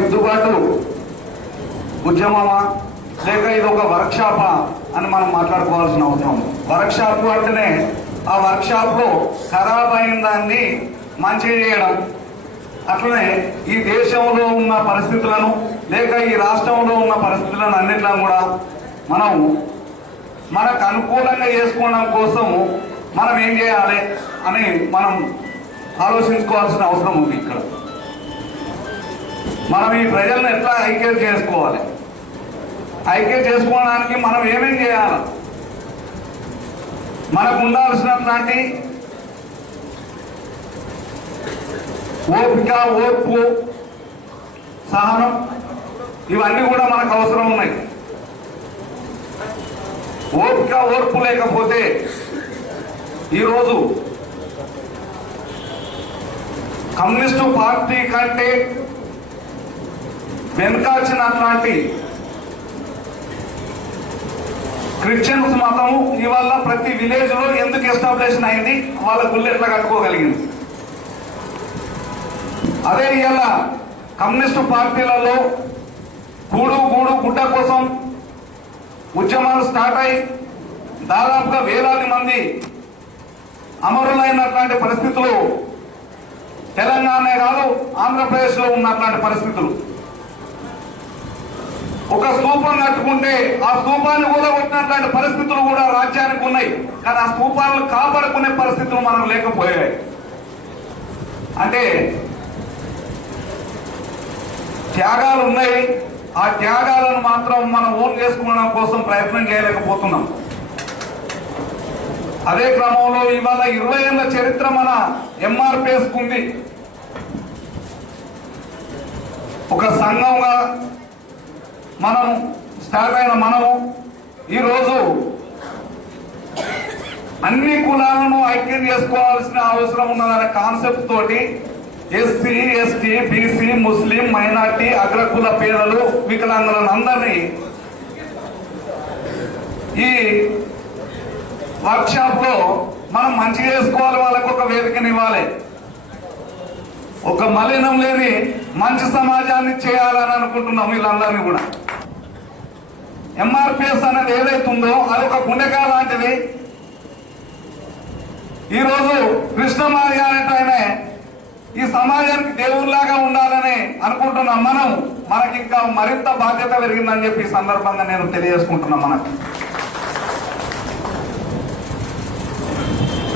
దిద్దుబాటు ఉద్యమమా లేక ఇది ఒక వర్క్షాపా అని మనం మాట్లాడుకోవాల్సిన అవసరం. వర్క్షాప్ అంటేనే ఆ వర్క్షాప్లో ఖరాబ్ అయిన దాన్ని మంచి చేయడం, అట్లనే ఈ దేశంలో ఉన్న పరిస్థితులను లేక ఈ రాష్ట్రంలో ఉన్న పరిస్థితులను అన్నిట్లను కూడా మనం మనకు అనుకూలంగా చేసుకోవడం కోసం మనం ఏం చేయాలి అని మనం ఆలోచించుకోవాల్సిన అవసరం ఉంది. ఇక్కడ మనం ఈ ప్రజలను ఎట్లా ఐక్యం చేసుకోవాలి, ఐక్యం చేసుకోవడానికి మనం ఏమేం చేయాలి, మనకు ఉండాల్సినటువంటి ఓపిక, ఓర్పు, సహనం ఇవన్నీ కూడా మనకు అవసరం ఉన్నాయి. ఓపిక, ఓర్పు లేకపోతే ఈరోజు కమ్యూనిస్టు పార్టీ కంటే వెనుకాల్చినట్లాంటి క్రిస్టియన్స్ మతము ఇవాళ ప్రతి విలేజ్ లో ఎందుకు ఎస్టాబ్లిషన్ అయింది, వాళ్ళ గుళ్ళు ఎట్లా కట్టుకోగలిగింది. అదే ఇవాళ కమ్యూనిస్టు పార్టీలలో గూడు గుడ్డ కోసం ఉద్యమాలు స్టార్ట్ అయి దాదాపుగా వేలాది మంది అమరులైనటువంటి పరిస్థితులు తెలంగాణే కాదు ఆంధ్రప్రదేశ్ లో ఉన్నటువంటి పరిస్థితులు. ఒక స్తూపం కట్టుకుంటే ఆ స్తూపాన్ని కూడా కొట్టినటువంటి పరిస్థితులు కూడా రాజ్యానికి ఉన్నాయి. కానీ ఆ స్తూపాలను కాపాడుకునే పరిస్థితులు మనం లేకపోయాయి. అంటే త్యాగాలు ఉన్నాయి, ఆ త్యాగాలను మాత్రం మనం ఓన్ చేసుకోవడం కోసం ప్రయత్నం చేయలేకపోతున్నాం. అదే క్రమంలో ఇవాళ 20 ఏళ్ల చరిత్ర మన ఎంఆర్పిఎస్ ఉంది. ఒక సంఘంగా మనం స్టార్ట్ అయిన మనము ఈరోజు అన్ని కులాలను ఐక్యం చేసుకోవాల్సిన అవసరం ఉన్నదనే కాన్సెప్ట్ తోటి ఎస్సీ, ఎస్టీ, బీసీ, ముస్లిం, మైనార్టీ, అగ్రకుల పేదలు, వికలాంగులను అందరినీ ఈ వర్క్షాప్ లో మనం మంచి చేసుకోవాలి, వాళ్ళకు ఒక వేదికనివ్వాలి, ఒక మలినం లేని మంచి సమాజాన్ని చేయాలని అనుకుంటున్నాం వీళ్ళందరినీ కూడా. ఎంఆర్పిఎస్ అనేది ఏదైతుందో అది ఒక గుండెకాయ లాంటిది. ఈరోజు కృష్ణమారి అనేటైనా ఈ సమాజానికి దేవుళ్లాగా ఉండాలని అనుకుంటున్నాం మనం. మనకి ఇంకా మరింత బాధ్యత పెరిగిందని చెప్పి ఈ సందర్భంగా నేను తెలియజేసుకుంటున్నాం మనకు.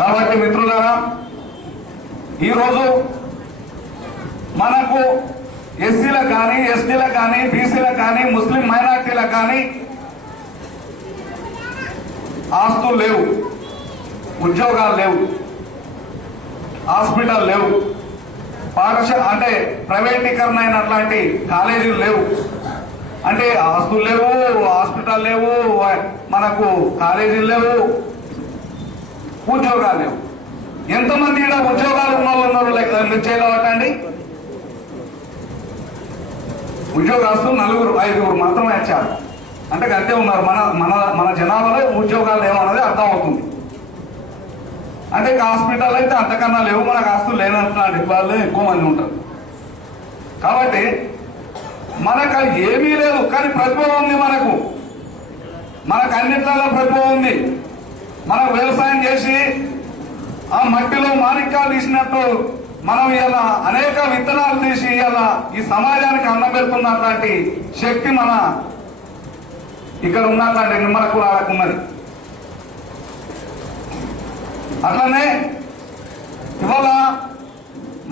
కాబట్టి మిత్రులారా, ఈరోజు మనకు ఎస్సీలకు కానీ, ఎస్టీలకు కానీ, బీసీలకు కానీ, ముస్లిం మైనార్టీలకు కానీ ఆస్తులు లేవు, ఉద్యోగాలు లేవు, హాస్పిటల్ లేవు, పాఠశాల అంటే ప్రైవేటీకరణ అయినట్లాంటి కాలేజీలు లేవు. అంటే ఆస్తులు లేవు, హాస్పిటల్ లేవు, మనకు కాలేజీలు లేవు, ఉద్యోగాలు లేవు. ఎంతమంది ఇలా ఉద్యోగాలు ఉన్న వాళ్ళు ఉన్నారు మీరు చేయలేవటండి? ఉద్యోగస్తులు 4-5 మాత్రమే వచ్చారు. అంటే అంతే ఉన్నారు. మన మన మన జనాభాలో ఉద్యోగాలు లేవన్నది అర్థం అవుతుంది. అంటే హాస్పిటల్ అయితే అంతకన్నా లేవు, మనకు ఆస్తులు లేనంటున్నాడు వాళ్ళు ఎక్కువ మంది ఉంటారు. కాబట్టి మనకు ఏమీ లేదు, కానీ ప్రతిభ ఉంది. మనకు అన్నిట్లలో ప్రతిభ ఉంది. మనకు వ్యవసాయం చేసి ఆ మట్టిలో మాణిక్యాలు తీసినట్టు మనం ఇలా అనేక విత్తనాలు తీసి ఇలా ఈ సమాజానికి అన్నం పెడుతున్నటువంటి శక్తి మన ఇక్కడ ఉన్నటువంటి నిమ్మల కులాలకు ఉన్నది. అట్లనే ఇవాళ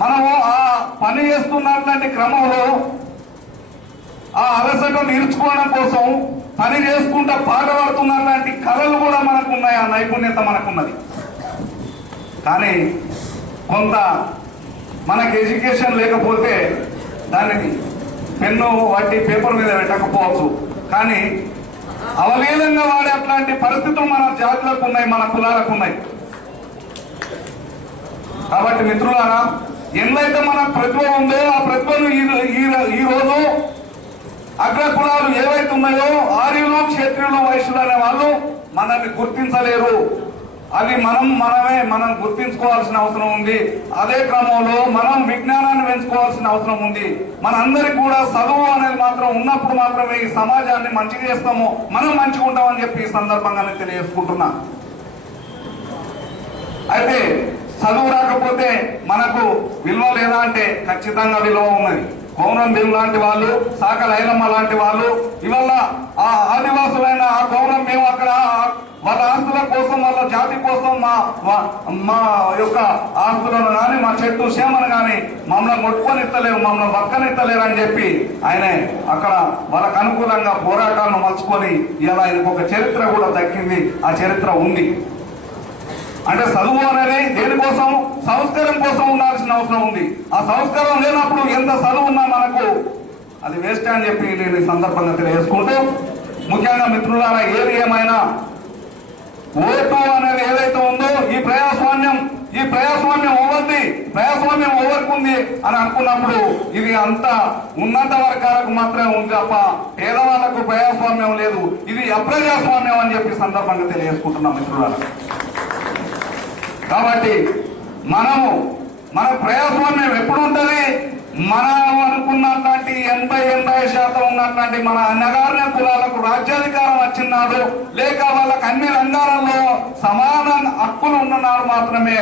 మనము ఆ పని చేస్తున్నటువంటి క్రమంలో ఆ అలసట తీర్చుకోవడం కోసం పని చేసుకుంటా పాట పడుతున్నటువంటి కళలు కూడా మనకు ఉన్నాయి, ఆ నైపుణ్యత మనకున్నది. కానీ కొంత మనకి ఎడ్యుకేషన్ లేకపోతే దానిని పెన్ను వాటి పేపర్ మీద పెట్టకపోవచ్చు, కానీ అవలీలంగా వాడే అట్లాంటి పరిస్థితులు మన జాతులకు ఉన్నాయి, మన కులాలకు ఉన్నాయి. కాబట్టి మిత్రులారా, ఎన్నైతే మన ప్రతిభ ఉందో ఆ ప్రతిభను ఈ రోజు అగ్ర కులాలు ఏవైతే ఉన్నాయో ఆర్యులు, క్షత్రియులు, వైశ్యులు అనే వాళ్ళు మనల్ని గుర్తించలేరు. అది మనం గుర్తించుకోవాల్సిన అవసరం ఉంది. అదే క్రమంలో మనం విజ్ఞానాన్ని పెంచుకోవాల్సిన అవసరం ఉంది. మనందరికి కూడా చదువు అనేది మాత్రం ఉన్నప్పుడు మాత్రమే ఈ సమాజాన్ని మంచిగా చేస్తాము, మనం మంచిగా ఉంటామని చెప్పి ఈ సందర్భంగా నేను తెలియజేసుకుంటున్నా. అయితే చదువు రాకపోతే మనకు విలువ లేదా అంటే ఖచ్చితంగా విలువ ఉన్నది. కౌనం భీమ్ లాంటి వాళ్ళు, సాకల ఐలమ్మ లాంటి వాళ్ళు ఇవాళ ఆ ఆదివాసులైన ఆ కౌనం భీమ్ అక్కడ వాళ్ళ ఆస్తుల కోసం, వాళ్ళ జాతి కోసం మా యొక్క ఆస్తులను కానీ మా చెట్టు క్షేమను కానీ మమ్మల్ని కొట్టుకొనిత్తలేరు, మమ్మల్ని బక్కనిత్తలేరు అని చెప్పి ఆయన అక్కడ వాళ్ళకు అనుకూలంగా పోరాటాలను మలుచుకొని ఇలా ఆయనకు ఒక చరిత్ర కూడా దక్కింది. ఆ చరిత్ర ఉంది. అంటే చదువు అనేది దేనికోసం? సంస్కారం కోసం ఉండాల్సిన అవసరం ఉంది. ఆ సంస్కారం లేనప్పుడు ఎంత చదువు ఉన్నా మనకు అది వేస్ట్ అని చెప్పి నేను ఈ సందర్భంగా తెలియజేసుకుంటూ, ముఖ్యంగా మిత్రులారా, ఏది ఏమైనా ఓటు అనేది ఏదైతే ఉందో ఈ ప్రజాస్వామ్యం ఎవరిది, ప్రజాస్వామ్యం ఎవరికి అని అనుకున్నప్పుడు ఇది అంత ఉన్నత వర్గాలకు మాత్రమే ఉంది తప్ప పేదవాళ్లకు ప్రజాస్వామ్యం లేదు. ఇది అప్రజాస్వామ్యం అని చెప్పి సందర్భంగా తెలియజేసుకుంటున్నాం మిత్రులారా. కాబట్టి మన ప్రజాస్వామ్యం ఎప్పుడు ఉంటుంది? మనం అనుకున్నటువంటి 80% ఉన్నటువంటి మన అన్నగారిన కులాలకు రాజ్యాధికారం వచ్చినాడు, లేక వాళ్ళకి అన్ని రంగాలలో సమాన హక్కులు ఉన్ననాడు మాత్రమే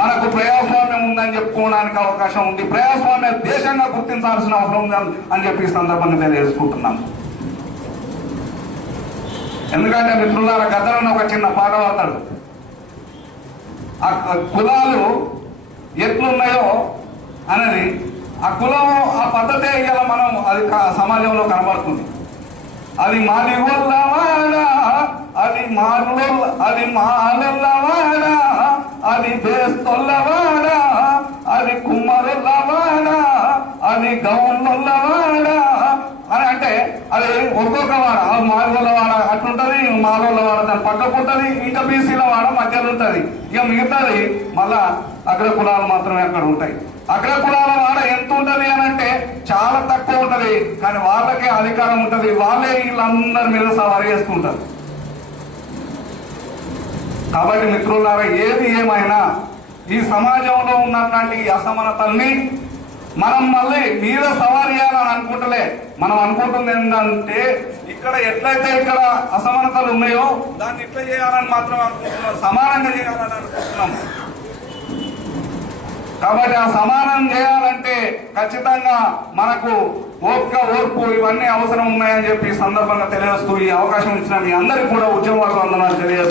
మనకు ప్రజాస్వామ్యం ఉందని చెప్పుకోవడానికి అవకాశం ఉంది. ప్రజాస్వామ్య దేశంగా గుర్తించాల్సిన అవసరం ఉంది అని చెప్పి ఈ సందర్భంగా తెలియజేసుకుంటున్నాం. ఎందుకంటే మిత్రులారా, గద్దరన్న ఒక చిన్న పాట పాడతాడు. ఆ కులాలు ఎట్లున్నాయో అనేది, ఆ కులం ఆ పద్ధతే ఇవాళ మనం అది సమాజంలో కనబడుతుంది. అది మాది వాళ్ళవాడా, అది మాలవాడా, అది బేస్తొల్లవాడా, అది కుమ్మరుల్లవాడా, అది గౌన్లవాడా అని అంటే అది ఒక్కొక్క వాడ. అది మారుగొల్ల వాడ అట్లుంటది, మాలోళ్ళ వాడ దాని పక్కకు ఉంటుంది, ఇంకా బీసీల వాడ మధ్యలో ఉంటుంది. ఇక మిగతాది మళ్ళా అగ్ర కులాలు మాత్రమే అక్కడ ఉంటాయి. అగ్ర కులాల వాడ ఎంత ఉంటది అని అంటే చాలా తక్కువ ఉంటది, కానీ వాళ్ళకే అధికారం ఉంటది, వాళ్ళే వీళ్ళందరి మీద సవారీ చేస్తుంటారు. కాబట్టి మిత్రులారా, ఏది ఏమైనా ఈ సమాజంలో ఉన్నటువంటి అసమానతల్ని మనం మళ్ళీ మీద సవారీ చేయాలని అనుకుంటలే. మనం అనుకుంటుంది ఏంటంటే ఇక్కడ ఎట్లయితే ఇక్కడ అసమానతలు ఉన్నాయో దాన్ని ఇట్లా చేయాలని మాత్రం అనుకుంటున్నాం, సమానంగా చేయాలని అనుకుంటున్నాం. కాబట్టి ఆ సమానం చేయాలంటే ఖచ్చితంగా మనకు ఓర్పు ఇవన్నీ అవసరం ఉన్నాయని చెప్పి ఈ సందర్భంగా తెలియజేస్తూ, ఈ అవకాశం ఇచ్చిన మీ అందరికీ కూడా ఉద్యమాలు వందనాలు తెలియజేస్తూ